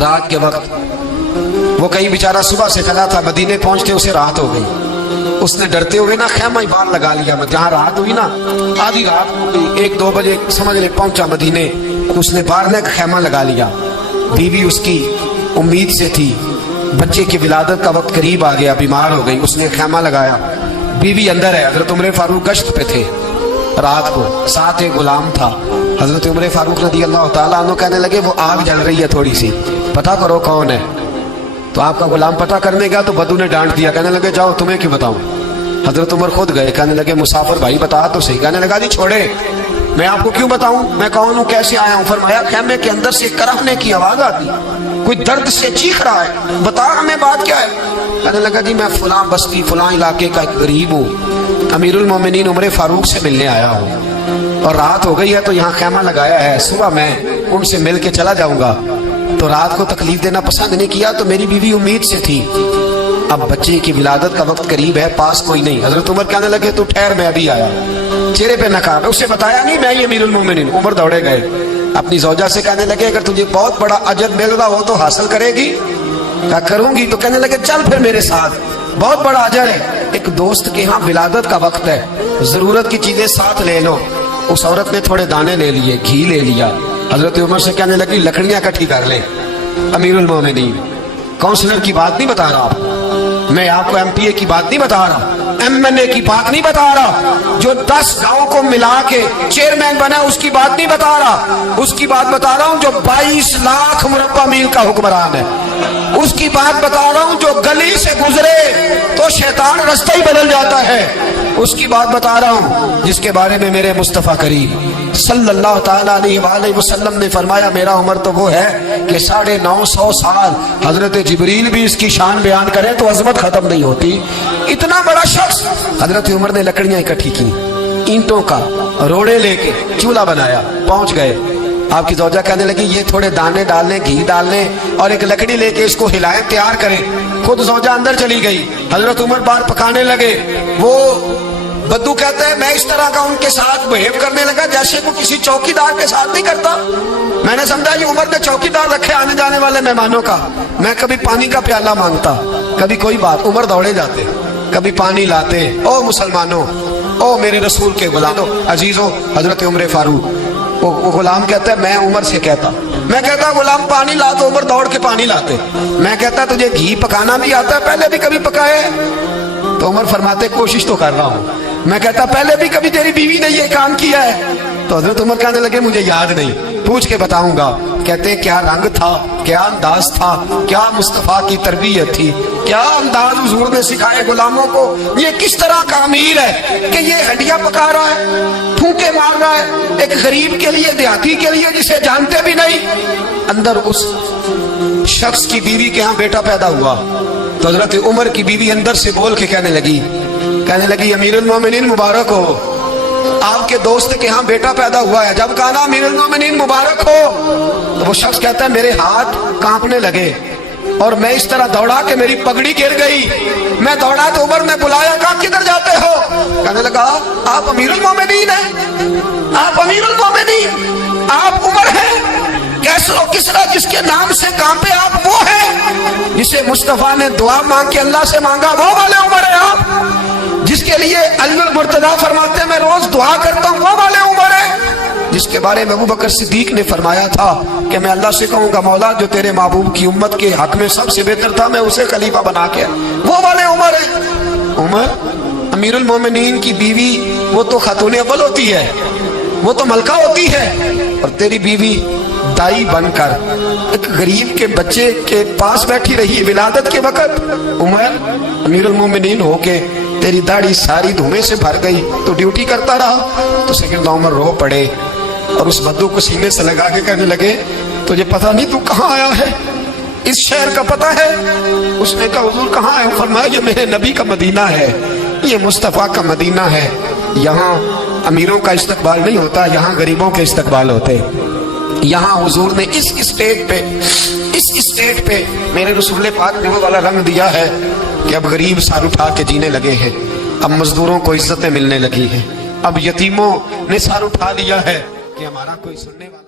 رات کے وقت وہ کہیں بیچارہ صبح سے کھلا تھا، مدینے پہنچتے اسے رات ہو گئی، اس نے ڈرتے ہوئے نا خیمہ ہی باہر لگا لیا، جہاں رات ہوئی نا آدھی رات ہو گئی، 1-2 بجے سمجھ لے پہنچا مدینے، تو اس نے باہر نے خیمہ لگا لیا۔ بیوی اس کی امید سے تھی، بچے کی ولادت کا وقت قریب آ گیا، بیمار ہو گئی، اس نے خیمہ لگایا، بیوی اندر ہے، حضرت عمر فاروق گشت پہ تھے رات کو، ساتھ ایک غلام تھا، حضرت عمر فاروق رضی اللہ تعالیٰ عنہ کہنے لگے وہ آگ جل رہی ہے تھوڑی سی، پتہ کرو کون ہے۔ تو آپ کا غلام پتہ کرنے گیا تو بدو نے ڈانٹ دیا، کہنے لگے جاؤ تمہیں کیوں بتاؤں۔ حضرت عمر خود گئے، کہنے لگے مسافر بھائی بتا تو صحیح، کہنے لگا جی چھوڑے، میں آپ کو کیوں بتاؤں، میں کون ہوں، کیسے آیا ہوں۔ فرمایا خیمے کے اندر سے کرہنے کی آواز آتی، کوئی درد سے چیخ رہا ہے، بتا ہمیں بات کیا ہے۔ کہنے لگا جی میں فلاں بستی فلاں علاقے کا ایک غریب ہوں، امیر المومنین عمر فاروق سے ملنے آیا ہوں، اور رات ہو گئی ہے تو یہاں خیمہ لگایا ہے، صبح میں ان سے مل کے چلا جاؤں گا، تو رات کو تکلیف دینا پسند نہیں کیا، تو میری بیوی امید سے تھی، اب بچے کی ولادت کا وقت قریب ہے، پاس کوئی نہیں۔ حضرت عمر کہنے لگے تو ٹھہر میں ابھی آیا، چہرے پہ نقاب ہے، اسے بتایا نہیں میں ہی امیر المومنین۔ عمر دوڑے گئے، اپنی زوجہ سے کہنے لگے اگر تجھے بہت بڑا اجر مل رہا ہو تو حاصل کرے گی؟ کہا کروں گی۔ تو کہنے لگے چل پھر میرے ساتھ، بہت بڑا اجر ہے، ایک دوست کے ہاں ولادت کا وقت ہے، ضرورت کی چیزیں ساتھ لے لو۔ اس عورت نے تھوڑے دانے لے لیے، گھی لے لیا، حضرت عمر سے کہنے لگی لکڑیاں اکٹھی کر لیں۔ امیر المومنین کونسلر کی بات نہیں بتا رہا، میں آپ کو ایم پی اے کی بات نہیں بتا رہا، ایم این اے کی بات نہیں بتا رہا، جو 10 گاؤں کو ملا کے چیئرمین بنا اس کی بات نہیں بتا رہا، اس کی بات بتا رہا ہوں جو 22 لاکھ مربع میل کا حکمران ہے، اس کی بات بتا رہا ہوں جو گلی سے گزرے تو شیطان رستہ ہی بدل جاتا ہے، اس کی بات بتا رہا ہوں جس کے بارے میں میرے مصطفیٰ کریم صلی اللہ تعالیٰ علیہ وآلہ وسلم نے فرمایا میرا عمر تو وہ ہے کہ 950 سال حضرت جبریل بھی اس کی شان بیان کرے تو عظمت ختم نہیں ہوتی، اتنا بڑا شخص۔ حضرت عمر نے لکڑیاں اکٹھی کی، اینٹوں کا روڑے لے کے چولہا بنایا، پہنچ گئے، آپ کی زوجہ کہنے لگی یہ تھوڑے دانے ڈالنے، گھی ڈالنے اور ایک لکڑی لے کے اس کو ہلائیں، تیار کریں۔ خود زوجہ اندر چلی گئی، حضرت عمر باہر پکانے لگے، وہ بدو کہتا ہے میں اس طرح کا ان کے ساتھ بہیو کرنے لگا جیسے وہ کسی چوکیدار کے ساتھ نہیں کرتا، میں نے سمجھا یہ عمر نے چوکیدار رکھے آنے جانے والے مہمانوں کا، میں کبھی پانی کا پیالہ مانگتا، کبھی کوئی بات، عمر دوڑے جاتے، کبھی پانی لاتے، او مسلمانوں، او میرے رسول کے غلاموں عزیزوں، حضرت عمر فاروق، وہ غلام کہتا ہے میں عمر سے کہتا، میں کہتا غلام پانی لا تو عمر دوڑ کے پانی لاتے، میں کہتا تجھے گھی پکانا بھی آتا ہے، پہلے بھی کبھی پکائے؟ تو عمر فرماتے کوشش تو کر رہا ہوں، میں کہتا پہلے بھی کبھی تیری بیوی نے یہ کام کیا ہے؟ تو حضرت عمر کہنے لگے مجھے یاد نہیں، پوچھ کے بتاؤں گا۔ کہتے کیا رنگ تھا، کیا انداز تھا، کیا مصطفیٰ کی تربیت تھی، کیا انداز حضور نے سکھائے غلاموں کو، یہ کس طرح کا امیر ہے کہ یہ ہڈیاں پکا رہا ہے، پھونکے مار رہا ہے، ایک غریب کے لیے، دیہاتی کے لیے جسے جانتے بھی نہیں۔ اندر اس شخص کی بیوی کے ہاں بیٹا پیدا ہوا تو حضرت عمر کی بیوی اندر سے بول کے کہنے لگی امیر المومنین مبارک ہو، آپ کے دوست کے ہاں بیٹا پیدا ہوا ہے۔ جب کہا نا امیر المومنین مبارک ہو تو وہ شخص کہتا ہے میرے ہاتھ کانپنے لگے اور میں اس طرح دوڑا کہ میری پگڑی گر گئی، میں دوڑا تو عمر نے بلایا، کہا کدھر جاتے ہو؟ کہنے لگا آپ امیر المومنین ہیں، آپ امیر المومنین، آپ عمر ہیں، کیسر و کسرا جس کے نام سے کانپے آپ وہ ہیں، جسے مصطفیٰ نے دعا مانگ کے اللہ سے مانگا وہ والے عمر ہیں آپ، جس کے لیے علی المرتضیٰ فرماتے ہیں میں روز دعا کرتا ہوں وہ والے عمر ہیں، جس کے بارے میں ابوبکر صدیق نے فرمایا تھا کہ میں اللہ سے کہوں گا مولا جو تیرے محبوب کی امت کے حق میں سب سے بہتر تھا میں اسے خلیفہ بنا کے، وہ والے عمر ہیں۔ عمر امیر المومنین کی بیوی وہ تو خاتون اول ہوتی ہے، وہ تو ملکہ ہوتی ہے، اور تیری بیوی دائی بن کر ایک غریب کے بچے کے پاس بیٹھی رہی ولادت کے وقت۔ عمر امیر المومنین ہو کے تیری داڑھی ساری دھومے سے بھر گئی تو ڈیوٹی کرتا رہا، تو سیدنا عمر رو پڑے اور اس بدو کو سینے سے لگا کے کہنے لگے تجھے پتہ نہیں تو کہاں آیا ہے، اس شہر کا پتہ ہے؟ اس نے کہا حضور کہاں ہے؟ فرمایا یہ میرے نبی کا مدینہ ہے، یہ مصطفیٰ کا مدینہ ہے، یہاں امیروں کا استقبال نہیں ہوتا، یہاں غریبوں کے استقبال ہوتے، یہاں حضور نے اس اسٹیٹ پہ میرے رسول پاک نے وہ والا رنگ دیا ہے کہ اب غریب سر اٹھا کے جینے لگے ہیں، اب مزدوروں کو عزتیں ملنے لگی ہیں، اب یتیموں نے سر اٹھا لیا ہے کہ ہمارا کوئی سننے والا